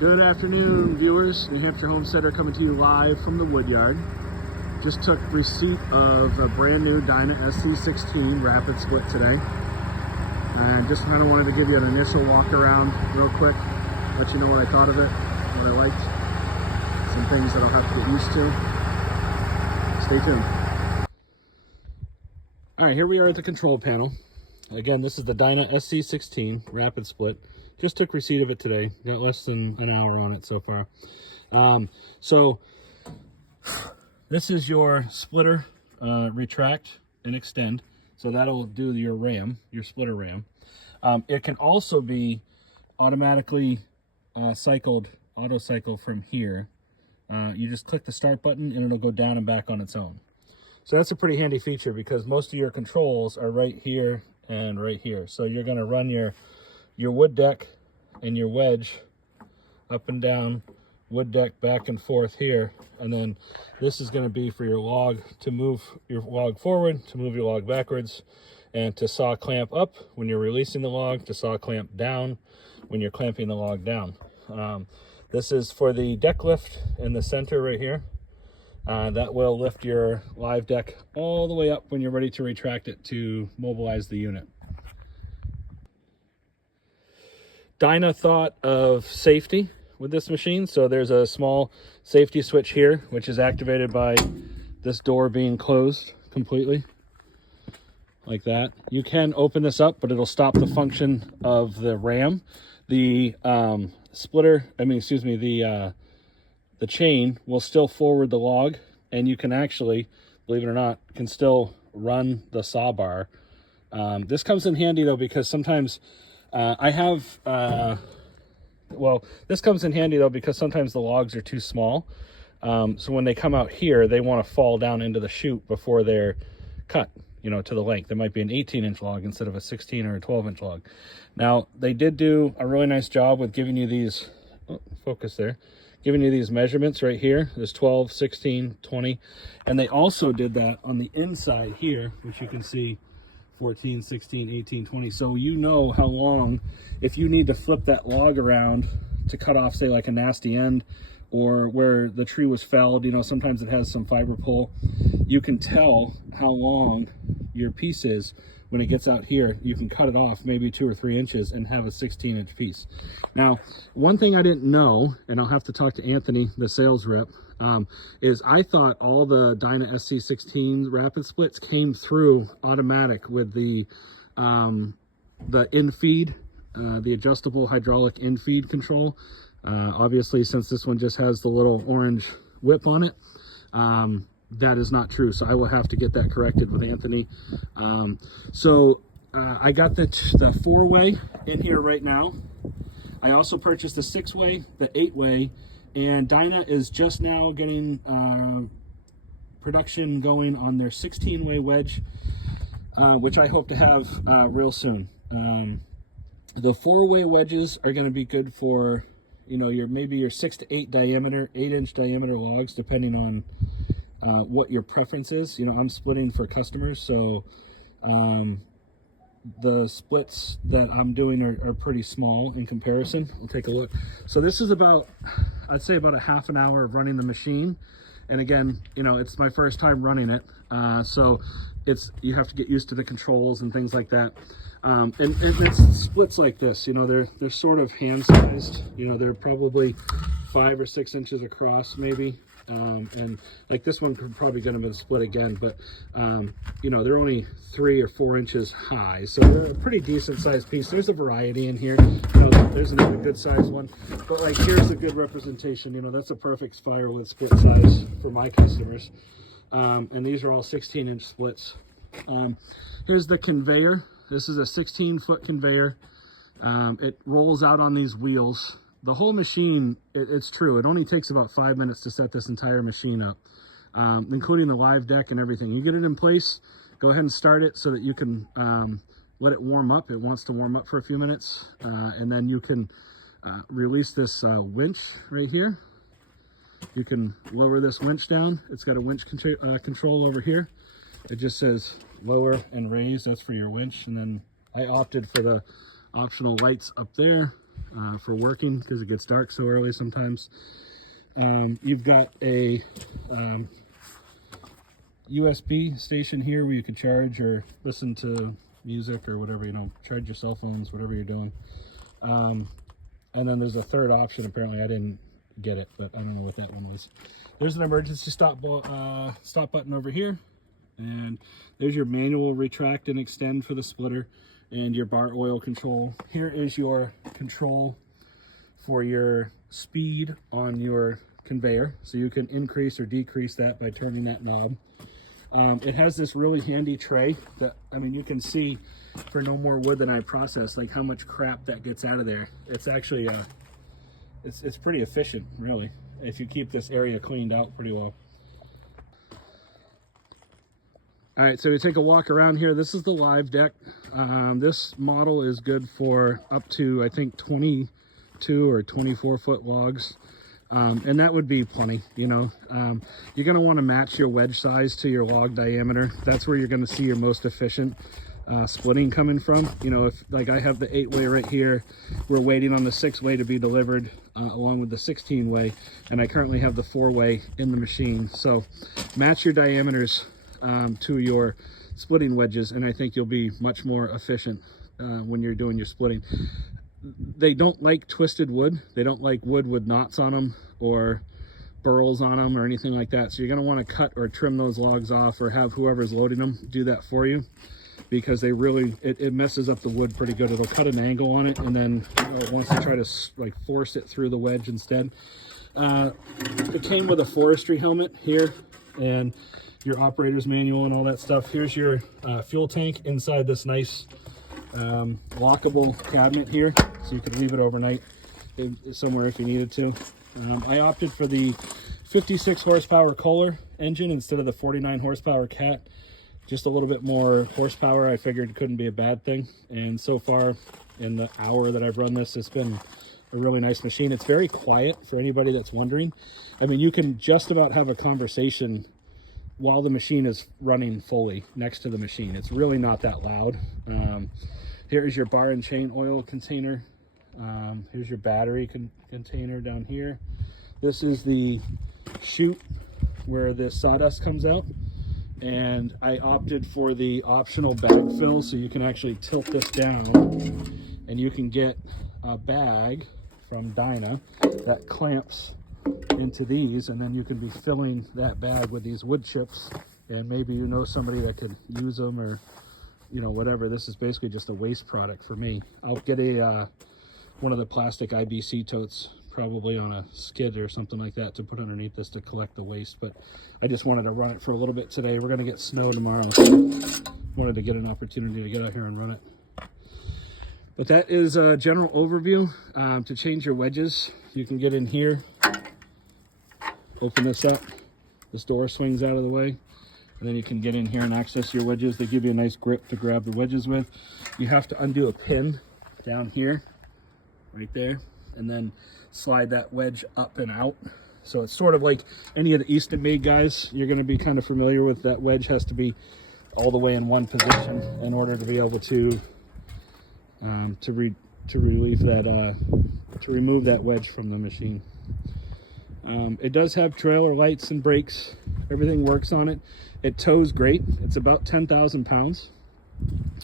Good afternoon, viewers. New Hampshire Homesteader coming to you live from the woodyard. Just took receipt of a brand new Dyna SC-16 Rapid Split today. And just kind of wanted to give you an initial walk around real quick, let you know what I thought of it, what I liked, some things that I'll have to get used to. Stay tuned. All right, here we are at the control panel. Again, this is the Dyna SC-16 Rapid Split. Just took receipt of it today. Got less than an hour on it so far. So this is your splitter retract and extend. So that'll do your RAM, your splitter RAM. It can also be automatically auto cycle from here. You just click the start button and it'll go down and back on its own. So that's a pretty handy feature because most of your controls are right here and right here. So you're going to run your wood deck and your wedge up and down, wood deck back and forth here, and then this is going to be for your log to move your log forward, to move your log backwards, and to saw clamp up when you're releasing the log, to saw clamp down when you're clamping the log down. This is for the deck lift in the center right here. That will lift your live deck all the way up when you're ready to retract it to mobilize the unit. Dyna thought of safety with this machine, so there's a small safety switch here, which is activated by this door being closed completely, like that. You can open this up, but it'll stop the function of the RAM. The the chain will still forward the log, and you can actually, believe it or not, can still run the saw bar. This comes in handy though, because sometimes this comes in handy though because sometimes the logs are too small. So when they come out here, they want to fall down into the chute before they're cut, to the length. There might be an 18-inch log instead of a 16 or a 12-inch log. Now, they did do a really nice job with giving you these, giving you these measurements right here. There's 12, 16, 20. And they also did that on the inside here, which you can see 14, 16, 18, 20. So you know how long, if you need to flip that log around to cut off, say, like a nasty end, or where the tree was felled, sometimes it has some fiber pull. You can tell how long your piece is when it gets out here. You can cut it off maybe 2 or 3 inches and have a 16-inch piece. Now, one thing I didn't know, and I'll have to talk to Anthony, the sales rep, is I thought all the Dyna SC-16 Rapid Splits came through automatic with the in-feed, the adjustable hydraulic in-feed control. Obviously, since this one just has the little orange whip on it, that is not true. So I will have to get that corrected with Anthony. I got the 4-way in here right now. I also purchased the 6-way, the 8-way, and Dyna is just now getting production going on their 16-way wedge, which I hope to have real soon. The 4-way wedges are going to be good for, maybe your 6 to 8 diameter, 8-inch diameter logs, depending on what your preference is. I'm splitting for customers, so the splits that I'm doing are pretty small in comparison. We'll take a look. So this is about, I'd say about a half an hour of running the machine. And again, it's my first time running it. So you have to get used to the controls and things like that. And it's splits like this, they're sort of hand sized, they're probably 5 or 6 inches across maybe. And like this one could probably going to be split again, but they're only 3 or 4 inches high, so they're a pretty decent sized piece. There's a variety in here. There's another good sized one, but like here's a good representation. That's a perfect Firewood split size for my customers. And these are all 16-inch splits. Here's the conveyor. This is a 16-foot conveyor. It rolls out on these wheels. The whole machine, it's true, it only takes about 5 minutes to set this entire machine up, including the live deck and everything. You get it in place, go ahead and start it so that you can let it warm up. It wants to warm up for a few minutes, and then you can release this winch right here. You can lower this winch down. It's got a winch control over here. It just says lower and raise. That's for your winch. And then I opted for the optional lights up there for working because it gets dark so early sometimes. You've got a USB station here where you can charge or listen to music or whatever, you know, charge your cell phones, whatever you're doing. And then there's a third option. Apparently I didn't get it, but I don't know what that one was. There's an emergency stop button over here, and there's your manual retract and extend for the splitter and your bar oil control. Here is your control for your speed on your conveyor, so you can increase or decrease that by turning that knob. It has this really handy tray that, I mean, you can see for no more wood than I process, like how much crap that gets out of there. It's actually it's pretty efficient, really, if you keep this area cleaned out pretty well. All right, so we take a walk around here. This is the live deck. This model is good for up to, I think, 22 or 24 foot logs. And that would be plenty, you know. You're going to want to match your wedge size to your log diameter. That's where you're going to see your most efficient splitting coming from. You know, if like I have the 8-way right here, we're waiting on the 6-way to be delivered along with the 16-way, and I currently have the 4-way in the machine. So match your diameters to your splitting wedges, and I think you'll be much more efficient when you're doing your splitting. They don't like twisted wood. They don't like wood with knots on them or burls on them or anything like that. So you're going to want to cut or trim those logs off, or have whoever's loading them do that for you, because they really, it messes up the wood pretty good. It'll cut an angle on it, and then it wants to try to like force it through the wedge instead. It came with a forestry helmet here and your operator's manual and all that stuff. Here's your fuel tank inside this nice lockable cabinet here, so you could leave it overnight somewhere if you needed to. I opted for the 56 horsepower Kohler engine instead of the 49 horsepower Cat. Just a little bit more horsepower. I figured it couldn't be a bad thing, and so far in the hour that I've run this, it's been a really nice machine. It's very quiet, for anybody that's wondering. I mean, you can just about have a conversation while the machine is running fully next to the machine. It's really not that loud. Here is your bar and chain oil container. Here's your battery container down here. This is the chute where the sawdust comes out, and I opted for the optional bag fill, so you can actually tilt this down and you can get a bag from Dyna that clamps into these, and then you can be filling that bag with these wood chips, and maybe you know somebody that could use them, or you know, whatever. This is basically just a waste product for me. I'll get a one of the plastic IBC totes, probably on a skid or something like that, to put underneath this to collect the waste. But I just wanted to run it for a little bit today. We're going to get snow tomorrow, so wanted to get an opportunity to get out here and run it. But that is a general overview. To change your wedges, you can get in here, open this up, this door swings out of the way, and then you can get in here and access your wedges. They give you a nice grip to grab the wedges with. You have to undo a pin down here, right there, and then slide that wedge up and out. So it's sort of like any of the Easton made guys. You're going to be kind of familiar with that wedge has to be all the way in one position in order to be able to remove that wedge from the machine. It does have trailer lights and brakes. Everything works on it. It tows great. It's about 10,000 pounds.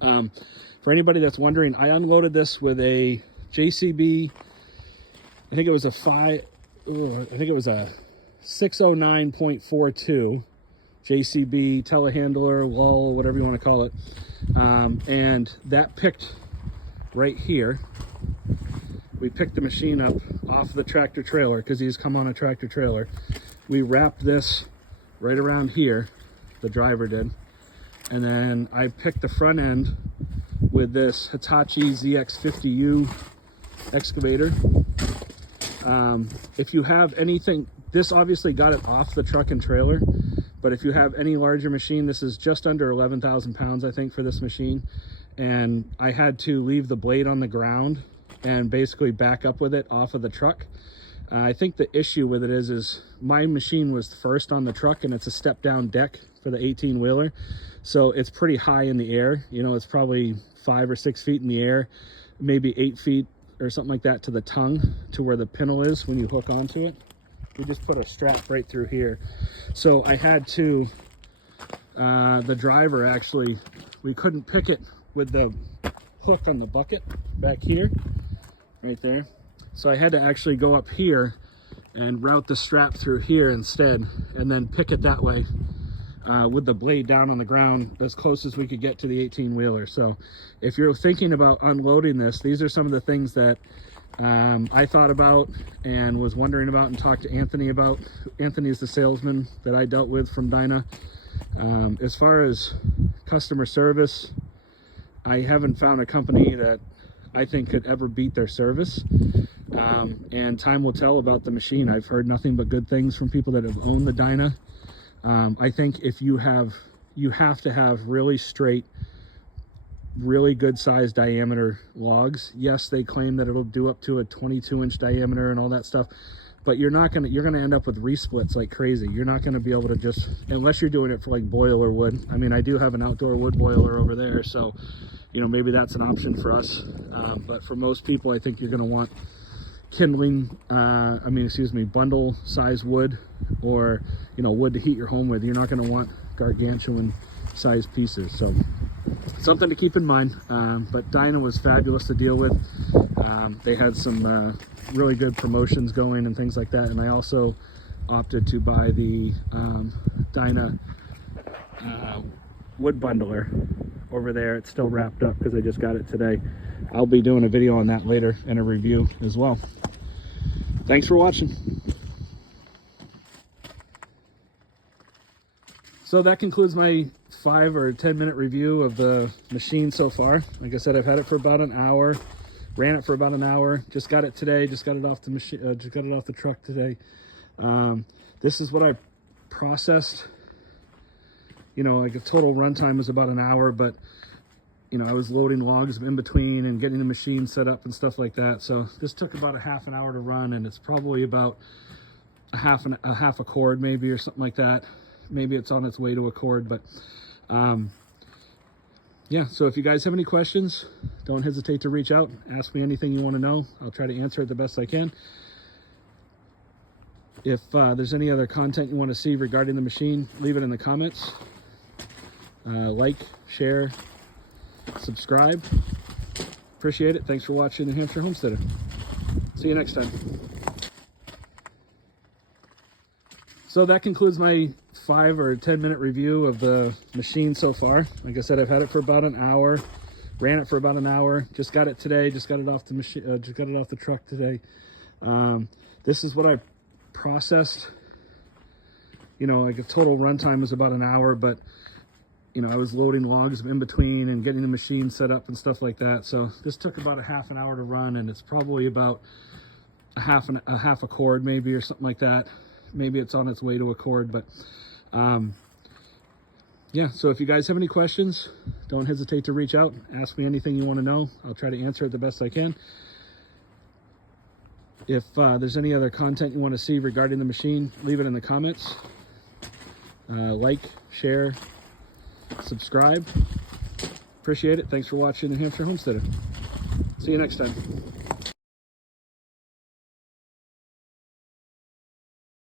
For anybody that's wondering, I unloaded this with a JCB. I think it was a 609.42 JCB telehandler, lull, whatever you want to call it. And that picked right here. We picked the machine up off the tractor trailer because these come on a tractor trailer. We wrapped this right around here, the driver did. And then I picked the front end with this Hitachi ZX50U excavator. If you have anything, this obviously got it off the truck and trailer, but if you have any larger machine, this is just under 11,000 pounds, I think, for this machine. And I had to leave the blade on the ground and basically back up with it off of the truck. I think the issue with it is my machine was first on the truck, and it's a step down deck for the 18-wheeler. So it's pretty high in the air. You know, it's probably 5 or 6 feet in the air, maybe 8 feet or something like that to the tongue, to where the pintle is when you hook onto it. We just put a strap right through here. So I had to, the driver actually, we couldn't pick it with the hook on the bucket back here, right there. So I had to actually go up here and route the strap through here instead, and then pick it that way with the blade down on the ground as close as we could get to the 18-wheeler. So if you're thinking about unloading this, these are some of the things that I thought about and was wondering about and talked to Anthony about. Anthony is the salesman that I dealt with from Dyna. As far as customer service, I haven't found a company that I think could ever beat their service. And time will tell about the machine. I've heard nothing but good things from people that have owned the Dyna. I think if you have to have really straight, really good size diameter logs. Yes, they claim that it'll do up to a 22-inch diameter and all that stuff, but you're gonna end up with resplits like crazy. You're not gonna be able to just, unless you're doing it for like boiler wood. I mean, I do have an outdoor wood boiler over there, so you know, maybe that's an option for us. But for most people, I think you're gonna want kindling, bundle size wood, or you know, wood to heat your home with. You're not going to want gargantuan size pieces, so something to keep in mind. But Dyna was fabulous to deal with. They had some really good promotions going and things like that, and I also opted to buy the Dyna wood bundler over there. It's still wrapped up because I just got it today. I'll be doing a video on that later and a review as well. Thanks for watching. So that concludes my 5 or 10 minute review of the machine so far. Like I said, I've had it for about an hour, ran it for about an hour, just got it today, just got it off the machine, just got it off the truck today. This is what I processed. You know, like a total runtime was about an hour, but you know, I was loading logs in between and getting the machine set up and stuff like that. So this took about a half an hour to run, and it's probably about a half a cord maybe, or something like that. Maybe it's on its way to a cord, but yeah. So if you guys have any questions, don't hesitate to reach out. Ask me anything you want to know. I'll try to answer it the best I can. If there's any other content you want to see regarding the machine, leave it in the comments. Like, share, subscribe. Appreciate it. Thanks for watching the Hampshire Homesteader. See you next time. So that concludes my 5 or 10 minute review of the machine so far. Like I said, I've had it for about an hour, ran it for about an hour, just got it today, just got it off the machine, just got it off the truck today. This is what I processed. You know, like a total runtime was about an hour, but you know, I was loading logs in between and getting the machine set up and stuff like that. So this took about a half an hour to run, and it's probably about a half a cord maybe, or something like that. Maybe it's on its way to a cord, but yeah. So if you guys have any questions, don't hesitate to reach out. Ask me anything you want to know. I'll try to answer it the best I can. If there's any other content you want to see regarding the machine, leave it in the comments. Like, share, subscribe. Appreciate it. Thanks for watching the Hampshire Homesteader. See you next time.